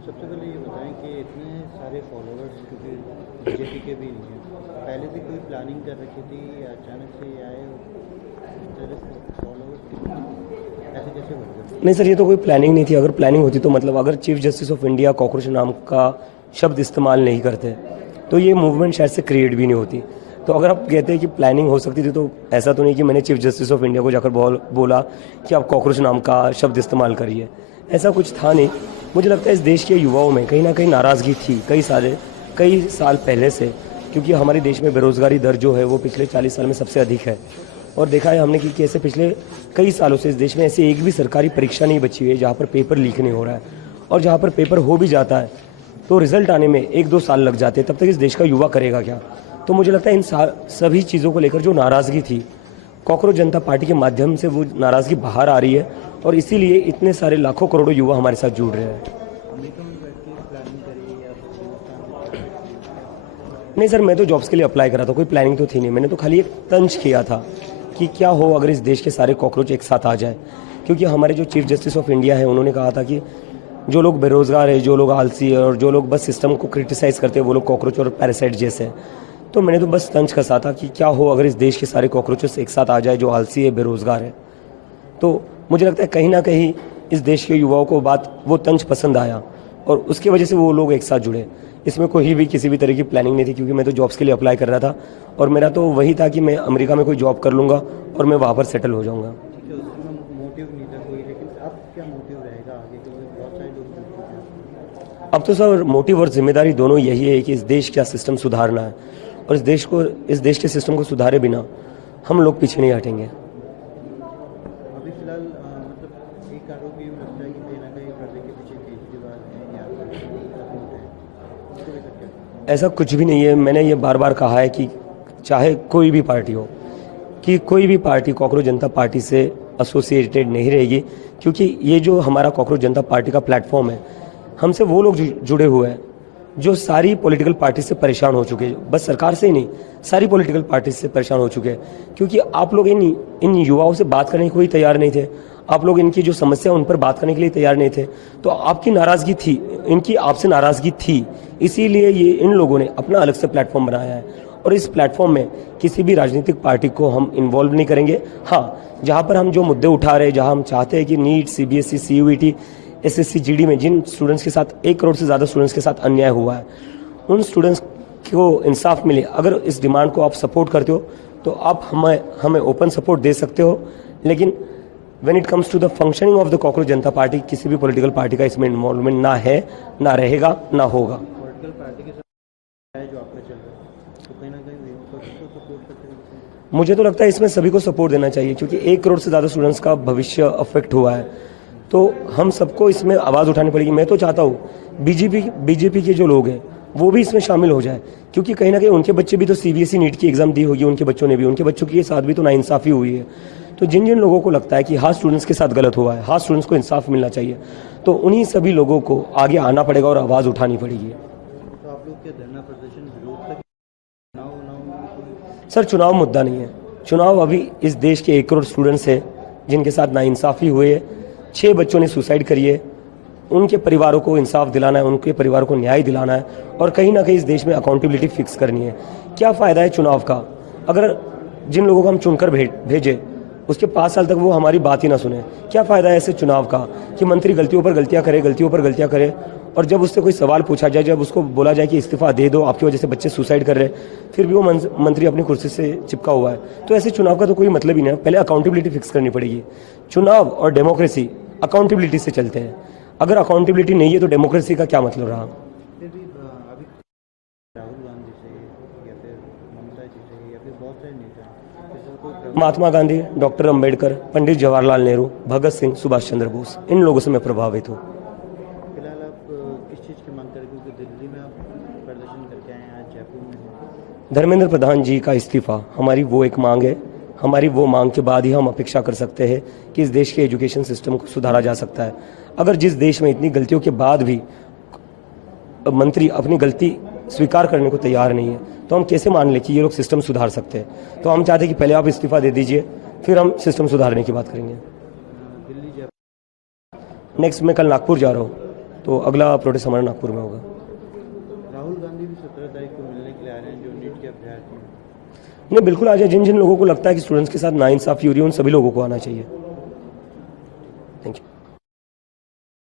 सबसे पहले ये बताएं कि इतने सारे फॉलोअर्स क्योंकि बीजेपी के भी नहीं हैं, पहले से कोई प्लानिंग कर रखी थी या अचानक से ये आए इस तरह से फॉलोअर्स ऐसे कैसे बढ़ गए? नहीं सर, ये तो कोई प्लानिंग नहीं थी। अगर प्लानिंग होती तो मतलब अगर chief justice of India cockroach नाम का शब्द इस्तेमाल नहीं करते तो ये मूवमेंट शायद से क्रिएट भी नहीं होती। तो अगर आप कहते हैं कि प्लानिंग हो सकती थी तो ऐसा तो नहीं कि मैंने चीफ जस्टिस ऑफ इंडिया को जाकर बोला कि आप कॉकरोच नाम का शब्द इस्तेमाल करिए, ऐसा कुछ था नहीं। मुझे लगता है इस देश के युवाओं में कहीं ना कहीं नाराज़गी थी कई साल पहले से, क्योंकि हमारे देश में बेरोज़गारी दर जो है वो पिछले 40 साल में सबसे अधिक है। और देखा है हमने कि कैसे पिछले कई सालों से इस देश में ऐसी एक भी सरकारी परीक्षा नहीं बची हुई है जहाँ पर पेपर लीक नहीं हो रहा है, और जहाँ पर पेपर हो भी जाता है तो रिजल्ट आने में 1-2 साल लग जाते हैं। तब तक इस देश का युवा करेगा क्या? तो मुझे लगता है इन सभी चीज़ों को लेकर जो नाराज़गी थी, कॉकरोच जनता पार्टी के माध्यम से वो नाराज़गी बाहर आ रही है, और इसीलिए इतने सारे लाखों करोड़ों युवा हमारे साथ जुड़ रहे हैं। अमेरिका में बैठ के प्लानिंग करी या हिंदुस्तान में? नहीं सर, मैं तो जॉब्स के लिए अप्लाई करा था, कोई प्लानिंग तो थी नहीं। मैंने तो खाली एक तंज किया था कि क्या हो अगर इस देश के सारे कॉकरोच एक साथ आ जाए, क्योंकि हमारे जो चीफ जस्टिस ऑफ इंडिया है उन्होंने कहा था कि जो लोग बेरोज़गार है, जो लोग आलसी है और जो लोग बस सिस्टम को क्रिटिसाइज़ करते हैं वो लोग कॉकरोच और पैरासाइट जैसे हैं। तो मैंने तो बस तंज कसा था कि क्या हो अगर इस देश के सारे कॉकरोचेस एक साथ आ जाए जो आलसी है, बेरोज़गार है। तो मुझे लगता है कहीं ना कहीं इस देश के युवाओं को वो तंज पसंद आया और उसकी वजह से वो लोग एक साथ जुड़े। इसमें कोई भी किसी भी तरह की प्लानिंग नहीं थी, क्योंकि मैं तो जॉब्स के लिए अप्लाई कर रहा था और मेरा तो वही था कि मैं अमेरिका में कोई जॉब कर लूँगा और मैं वहाँ पर सेटल हो जाऊँगा। ठीक है, उसमें मोटिव नहीं था कोई, लेकिन अब क्या मोटिव रहेगा आगे, क्योंकि बहुत सारे लोग जुड़ चुके हैं? अब तो सर मोटिव और जिम्मेदारी दोनों यही है कि इस देश का सिस्टम सुधारना है, और इस देश के सिस्टम को सुधारे बिना हम लोग पीछे नहीं हटेंगे। अभी फिलहाल मतलब एक आरोप ये लगता है कि कहीं ना कहीं पर्दे के पीछे केजरीवाल हैं या फिर सपोर्ट है, उसको लेकर क्या? ऐसा कुछ भी नहीं है। मैंने ये बार बार कहा है कि चाहे कोई भी पार्टी हो, कि कोई भी पार्टी कॉकरोच जनता पार्टी से एसोसिएटेड नहीं रहेगी, क्योंकि ये जो हमारा कॉकरोच जनता पार्टी का प्लेटफॉर्म है, हमसे वो लोग जुड़े हुए हैं जो सारी पॉलिटिकल पार्टी से परेशान हो चुके हैं। बस सरकार से ही नहीं, सारी पॉलिटिकल पार्टी से परेशान हो चुके हैं, क्योंकि आप लोग इन युवाओं से बात करने के कोई तैयार नहीं थे। आप लोग इनकी जो समस्या उन पर बात करने के लिए तैयार नहीं थे। तो आपकी नाराज़गी थी, इनकी आपसे नाराज़गी थी, इसीलिए ये इन लोगों ने अपना अलग से प्लेटफॉर्म बनाया है, और इस प्लेटफॉर्म में किसी भी राजनीतिक पार्टी को हम इन्वॉल्व नहीं करेंगे। हाँ, जहाँ पर हम जो मुद्दे उठा रहे हैं, जहाँ हम चाहते हैं कि NEET, CBSE, CUET, SSC, GD में जिन स्टूडेंट्स के साथ 1 करोड़ से ज़्यादा स्टूडेंट्स के साथ अन्याय हुआ है, उन स्टूडेंट्स को इंसाफ मिले, अगर इस डिमांड को आप सपोर्ट करते हो तो आप हमें ओपन सपोर्ट दे सकते हो। लेकिन when it comes to the functioning of the Cockroach Janta Party, किसी भी पॉलिटिकल पार्टी का इसमें इन्वॉल्वमेंट ना है, ना रहेगा, ना होगा। पॉलिटिकल पार्टी के साथ है जो आपका चल रहा है, तो कहीं ना कहीं उसको सपोर्ट करते हैं? मुझे तो लगता है इसमें सभी को सपोर्ट देना चाहिए, क्योंकि 1 करोड़ से ज़्यादा स्टूडेंट्स का भविष्य अफेक्ट हुआ है, तो हम सबको इसमें आवाज़ उठानी पड़ेगी। मैं तो चाहता हूँ बीजेपी के जो लोग हैं वो भी इसमें शामिल हो जाए, क्योंकि कहीं ना कहीं उनके बच्चे भी तो सीबीएसई नीट की एग्ज़ाम दी होगी, उनके बच्चों के साथ भी तो नाइंसाफ़ी हुई है। तो जिन जिन लोगों को लगता है कि हाँ स्टूडेंट्स के साथ गलत हुआ है, हाँ स्टूडेंट्स को इंसाफ मिलना चाहिए, तो उन्हीं सभी लोगों को आगे आना पड़ेगा और आवाज़ उठानी पड़ेगी। तो आप लोग क्या धरना प्रदर्शन विरोध तक चुनाव सर, चुनाव मुद्दा नहीं है। चुनाव अभी इस देश के 1 करोड़ स्टूडेंट्स हैं जिनके साथ नाइंसाफ़ी हुई है, 6 बच्चों ने सुसाइड करी है, उनके परिवारों को इंसाफ दिलाना है, उनके परिवार को न्याय दिलाना है, और कहीं ना कहीं इस देश में अकाउंटेबिलिटी फिक्स करनी है। क्या फ़ायदा है चुनाव का अगर जिन लोगों को हम चुनकर भेजे उसके 5 साल तक वो हमारी बात ही ना सुने? क्या फ़ायदा है ऐसे चुनाव का कि मंत्री गलतियों पर गलतियाँ करे, और जब उससे कोई सवाल पूछा जाए, जब उसको बोला जाए कि इस्तीफा दे दो, आपकी वजह से बच्चे सुसाइड कर रहे हैं, फिर भी वो मंत्री अपनी कुर्सी से चिपका हुआ है। तो ऐसे चुनाव का तो कोई मतलब ही नहीं है। पहले अकाउंटेबिलिटी फिक्स करनी पड़ेगी। चुनाव और डेमोक्रेसी अकाउंटेबिलिटी से चलते हैं। अगर अकाउंटेबिलिटी नहीं है तो डेमोक्रेसी का क्या मतलब रहा? फिर भी अभी राहुल गांधी से या फिर ममता जी से या फिर बहुत सारे नेता, महात्मा गांधी, डॉक्टर अंबेडकर, पंडित जवाहरलाल नेहरू, भगत सिंह, सुभाष चंद्र बोस, इन लोगों से मैं प्रभावित हूँ। फिलहाल आप किस चीज़ की मांग करें, क्योंकि दिल्ली में आप प्रदर्शन करके आए हैं, आज जयपुर में हैं? धर्मेंद्र प्रधान जी का इस्तीफा हमारी वो एक मांग है। हमारी वो मांग के बाद ही हम अपेक्षा कर सकते हैं कि इस देश के एजुकेशन सिस्टम को सुधारा जा सकता है। अगर जिस देश में इतनी गलतियों के बाद भी मंत्री अपनी गलती स्वीकार करने को तैयार नहीं है, तो हम कैसे मान लें कि ये लोग सिस्टम सुधार सकते हैं? तो हम चाहते हैं कि पहले आप इस्तीफा दे दीजिए, फिर हम सिस्टम सुधारने की बात करेंगे। दिल्ली जयपुर नेक्स्ट मैं कल नागपुर जा रहा हूँ। तो अगला प्रोटेस्ट हमारा नागपुर में होगा। राहुल गांधी भी 17 तारीख को मिलने के लिए आ रहे हैं, जो नीट के अभ्यर्थी हैं। नहीं, बिल्कुल आ जाए। जिन जिन लोगों को लगता है कि स्टूडेंट्स के साथ नाइंसाफ़ी हो रही है, उन सभी लोगों को आना चाहिए। Thank you.